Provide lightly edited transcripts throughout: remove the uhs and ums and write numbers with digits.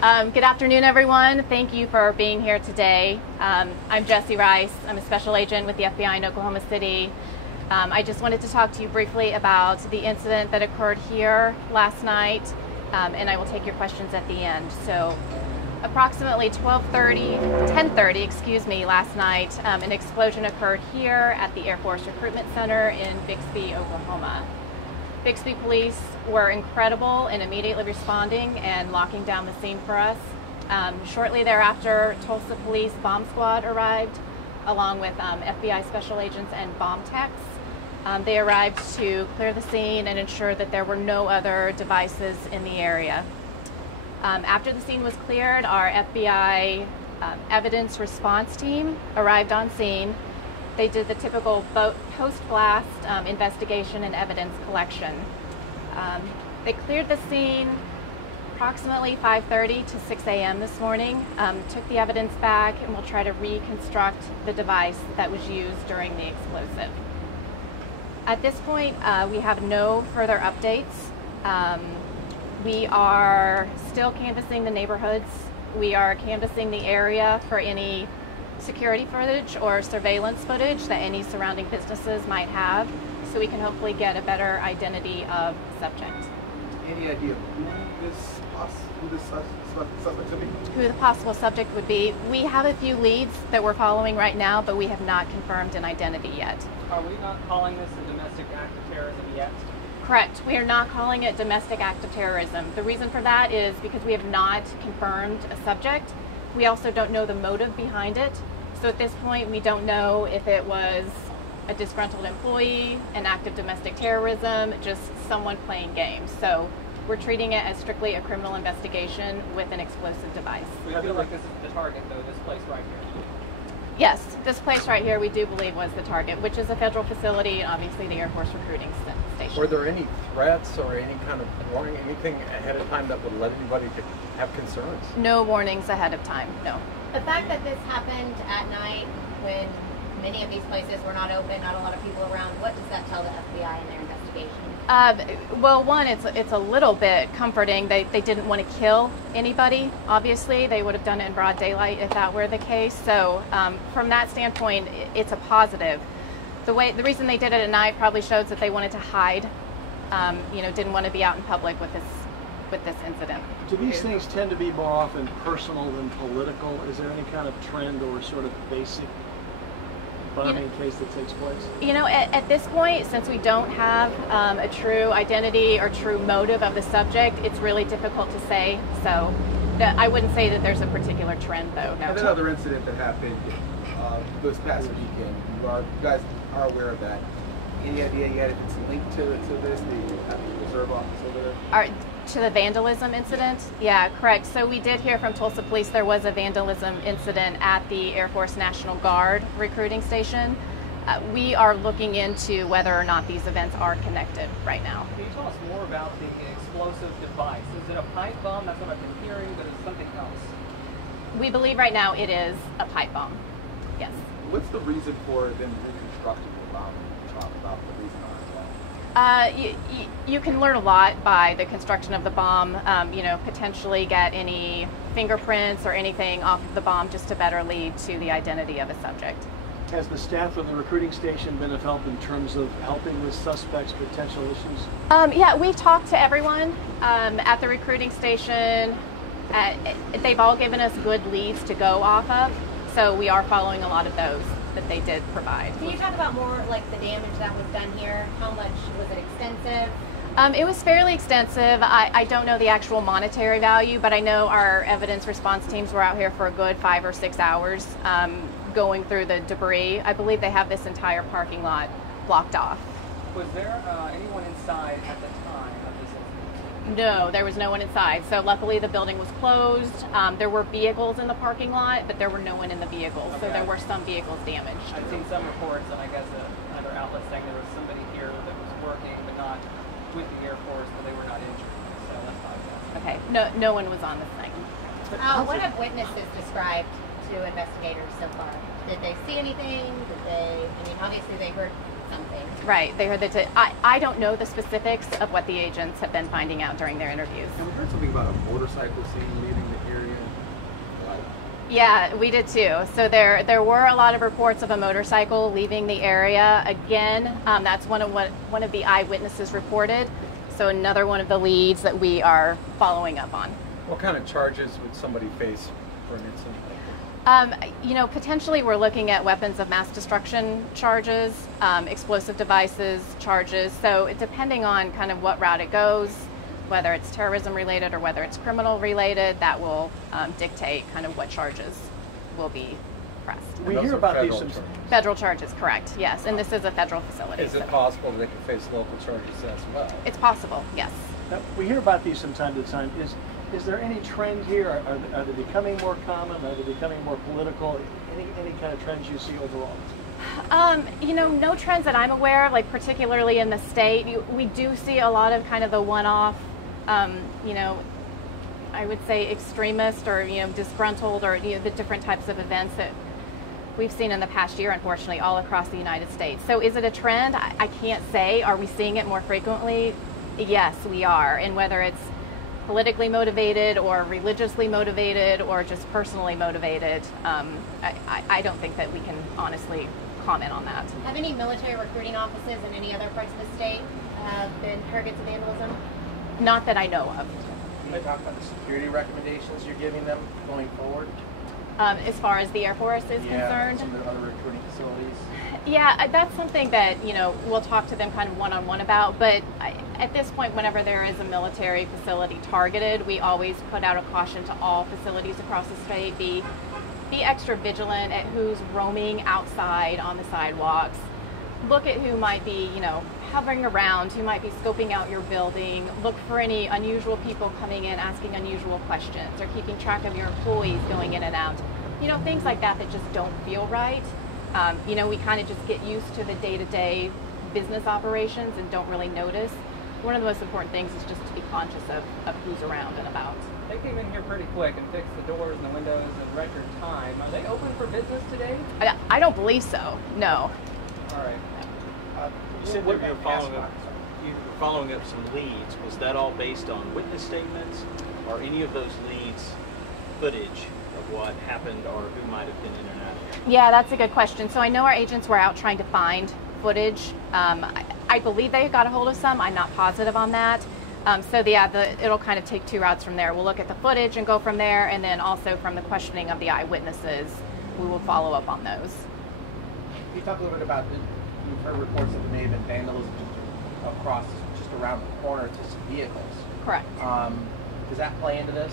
Good afternoon, everyone. Thank you for being here today. I'm Jesse Rice. I'm a special agent with the FBI in Oklahoma City. I just wanted to talk to you briefly about the incident that occurred here last night, and I will take your questions at the end. So, approximately 10:30, last night, an explosion occurred here at the Air Force Recruitment Center in Bixby, Oklahoma. Bixby police were incredible in immediately responding and locking down the scene for us. Shortly thereafter, Tulsa Police Bomb Squad arrived, along with FBI special agents and bomb techs. They arrived to clear the scene and ensure that there were no other devices in the area. After the scene was cleared, our FBI evidence response team arrived on scene. They did the typical post-blast investigation and evidence collection. They cleared the scene approximately 5:30 to 6 a.m. this morning, took the evidence back, and will try to reconstruct the device that was used during the explosive. At this point, we have no further updates. We are still canvassing the neighborhoods. We are canvassing the area for any security footage or surveillance footage that any surrounding businesses might have, so we can hopefully get a better identity of the subject. Any idea who this suspect could be? Who the possible subject would be? We have a few leads that we're following right now, but we have not confirmed an identity yet. Are we not calling this a domestic act of terrorism yet? Correct. We are not calling it domestic act of terrorism. The reason for that is because we have not confirmed a subject. We also don't know the motive behind it. So at this point, we don't know if it was a disgruntled employee, an act of domestic terrorism, just someone playing games. So we're treating it as strictly a criminal investigation with an explosive device. We feel like this is the target, though, this place right here. Yes, this place right here we do believe was the target, which is a federal facility and obviously the Air Force recruiting station. Were there any threats or any kind of warning, anything ahead of time that would let anybody have concerns? No warnings ahead of time, no. The fact that this happened at night when many of these places were not open, not a lot of people around, what does that tell the FBI in their investigation? Well, one, it's a little bit comforting. They didn't want to kill anybody, obviously. They would have done it in broad daylight if that were the case. So from that standpoint, it's a positive. The reason they did it at night probably shows that they wanted to hide, didn't want to be out in public with this incident. Do these things tend to be more often personal than political? Is there any kind of trend or sort of basic bombing case that takes place? At this point, since we don't have a true identity or true motive of the subject, it's really difficult to say. So I wouldn't say that there's a particular trend, though. No. And another incident that happened this past weekend. You guys are aware of that. Any idea yet if it's linked to this, the reserve office over there? To the vandalism incident? Yeah, correct. So we did hear from Tulsa Police there was a vandalism incident at the Air Force National Guard recruiting station. We are looking into whether or not these events are connected right now. Can you tell us more about the explosive device? Is it a pipe bomb? That's what I've been hearing, but it's something else. We believe right now it is a pipe bomb. Yes. What's the reason for them reconstructing the bomb? About the reason you can learn a lot by the construction of the bomb, potentially get any fingerprints or anything off of the bomb just to better lead to the identity of a subject. Has the staff of the recruiting station been of help in terms of helping with suspects' potential issues? Yeah, we've talked to everyone at the recruiting station. They've all given us good leads to go off of, so we are following a lot of those that they did provide. Can you talk about more like the damage that was done here? How much was it extensive? It was fairly extensive. I don't know the actual monetary value, but I know our evidence response teams were out here for a good 5 or 6 hours going through the debris. I believe they have this entire parking lot blocked off. Was there anyone inside at the time of this incident? No, there was no one inside. So luckily the building was closed. There were vehicles in the parking lot, but there were no one in the vehicles. Okay. So there were some vehicles damaged. I've seen some reports, and I guess another outlet saying there was somebody here that was working, but not with the Air Force, but they were not injured. So that's not exactly. Okay, no one was on the thing. What have witnesses described to investigators so far? Did they see anything? Obviously they heard something. Right, they heard that. I don't know the specifics of what the agents have been finding out during their interviews. And we heard something about a motorcycle scene leaving the Yeah, we did too. So there were a lot of reports of a motorcycle leaving the area. Again, that's one of the eyewitnesses reported. So another one of the leads that we are following up on. What kind of charges would somebody face for an incident like that? Potentially we're looking at weapons of mass destruction charges, explosive devices charges. So depending on kind of what route it goes, whether it's terrorism related or whether it's criminal related, that will dictate kind of what charges will be pressed. We Those hear are about these federal some. charges. Federal charges, correct, yes. And this is a federal facility. Is it so possible that they could face local charges as well? it's possible, yes. Now, we hear about these from time to time. Is there any trend here? Are they becoming more common? Are they becoming more political? Any kind of trends you see overall? No trends that I'm aware of, like particularly in the state. We do see a lot of kind of the one-off, I would say extremist or, disgruntled or, the different types of events that we've seen in the past year, unfortunately, all across the United States. So is it a trend? I can't say. Are we seeing it more frequently? Yes, we are. And whether it's politically motivated or religiously motivated or just personally motivated, I don't think that we can honestly comment on that. Have any military recruiting offices in any other parts of the state been targets of vandalism? Not that I know of. Can you talk about the security recommendations you're giving them going forward? As far as the Air Force is concerned? Some of the other recruiting facilities. Yeah, that's something that, we'll talk to them kind of one-on-one about. But at this point, whenever there is a military facility targeted, we always put out a caution to all facilities across the state. Be extra vigilant at who's roaming outside on the sidewalks. Look at who might be, hovering around, who might be scoping out your building. Look for any unusual people coming in, asking unusual questions, or keeping track of your employees going in and out. Things like that just don't feel right. We kind of just get used to the day-to-day business operations and don't really notice. One of the most important things is just to be conscious of who's around and about. They came in here pretty quick and fixed the doors and the windows in record time. Are they open for business today? I don't believe so, no. All right. You said that you were following up some leads. Was that all based on witness statements, or any of those leads footage of what happened or who might have been in and out of here? Yeah, that's a good question. So I know our agents were out trying to find footage. I believe they got a hold of some. I'm not positive on that. It'll kind of take two routes from there. We'll look at the footage and go from there, and then also from the questioning of the eyewitnesses, we will follow up on those. Can you talk a little bit about, you've heard reports that there may have been vandalism just around the corner to some vehicles. Correct. Does that play into this?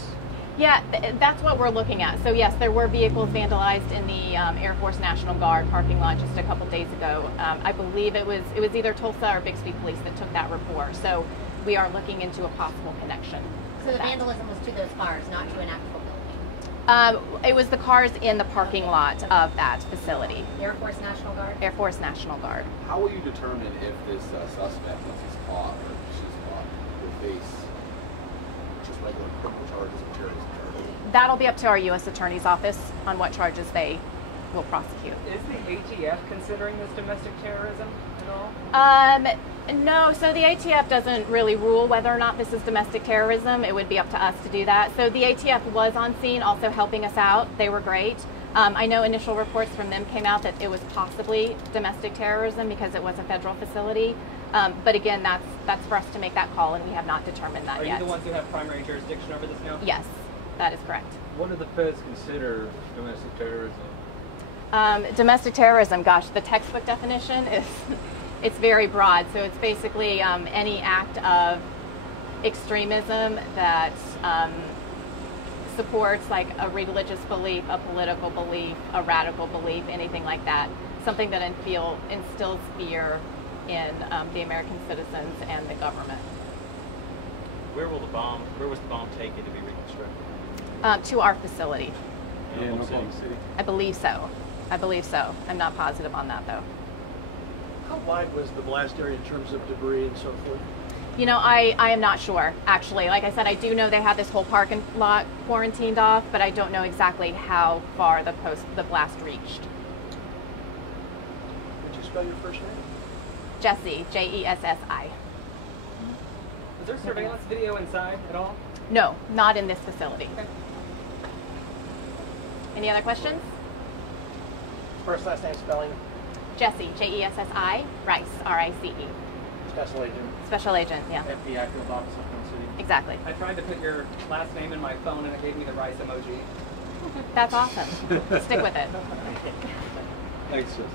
Yeah, that's what we're looking at. So yes, there were vehicles vandalized in the Air Force National Guard parking lot just a couple days ago. I believe it was either Tulsa or Bixby Police that took that report. So we are looking into a possible connection. So the vandalism was to those cars, not to an actual building? It was the cars in the parking lot of that facility. Air Force National Guard? Air Force National Guard. How will you determine if this suspect, once he's caught or she's caught, will face just regular criminal charges or terrorism charges? That'll be up to our U.S. Attorney's Office on what charges they will prosecute. Is the ATF considering this domestic terrorism at all? No, so the ATF doesn't really rule whether or not this is domestic terrorism. It would be up to us to do that. So the ATF was on scene also helping us out. They were great. I know initial reports from them came out that it was possibly domestic terrorism because it was a federal facility. But again, that's for us to make that call, and we have not determined that yet. Are you the ones who have primary jurisdiction over this now? Yes, that is correct. What do the feds consider domestic terrorism? Domestic terrorism, gosh, the textbook definition is it's very broad. So it's basically any act of extremism that supports like a religious belief, a political belief, a radical belief, anything like that. Something that instills fear in the American citizens and the government. Where was the bomb taken to be reconstructed? To our facility. In Oklahoma City. I believe so. I'm not positive on that though. How wide was the blast area in terms of debris and so forth? I am not sure, actually. Like I said, I do know they had this whole parking lot quarantined off, but I don't know exactly how far the blast reached. Would you spell your first name? Jessie, Jessi. Is there surveillance video inside at all? No, not in this facility. Okay. Any other questions? First, last name, spelling, Jesse, Jessi, Rice, Rice. special agent, Special agent, yeah. FBI field office, Oklahoma City. Exactly. I tried to put your last name in my phone and it gave me the rice emoji. That's awesome. Stick with it. Thanks, sis.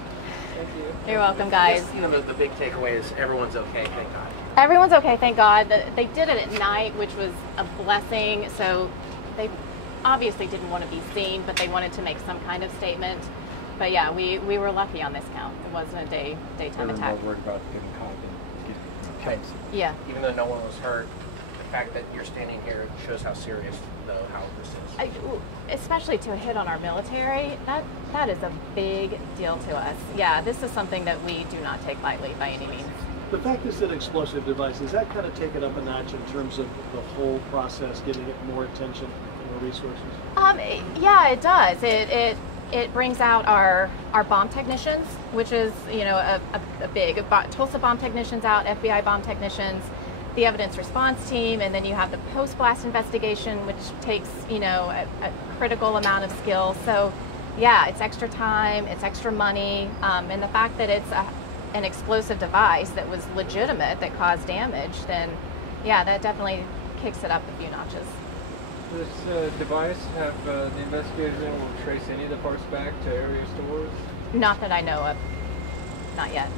Thank you. You're welcome, guys. You know, the big takeaway is everyone's okay, thank God. Everyone's okay, thank God. They did it at night, which was a blessing. So they obviously didn't want to be seen, but they wanted to make some kind of statement. But yeah, we were lucky on this count. It wasn't a daytime They were attack. more worried about getting caught than getting killed. Yeah. Even though no one was hurt, the fact that you're standing here shows how serious, though, how this is. Especially to hit on our military, that is a big deal to us. Yeah, this is something that we do not take lightly by any means. The fact is that explosive devices, that kind of take it up a notch in terms of the whole process, giving it more attention and more resources? Yeah, it does. It brings out our bomb technicians, which is, you know, a big Tulsa bomb technicians out, FBI bomb technicians, the evidence response team, and then you have the Postblast investigation, which takes, you know, a critical amount of skill. So yeah, it's extra time, it's extra money, and the fact that it's an explosive device that was legitimate, that caused damage, then yeah, that definitely kicks it up a few notches. This device have the investigators able to trace any of the parts back to area stores? Not that I know of. Not yet.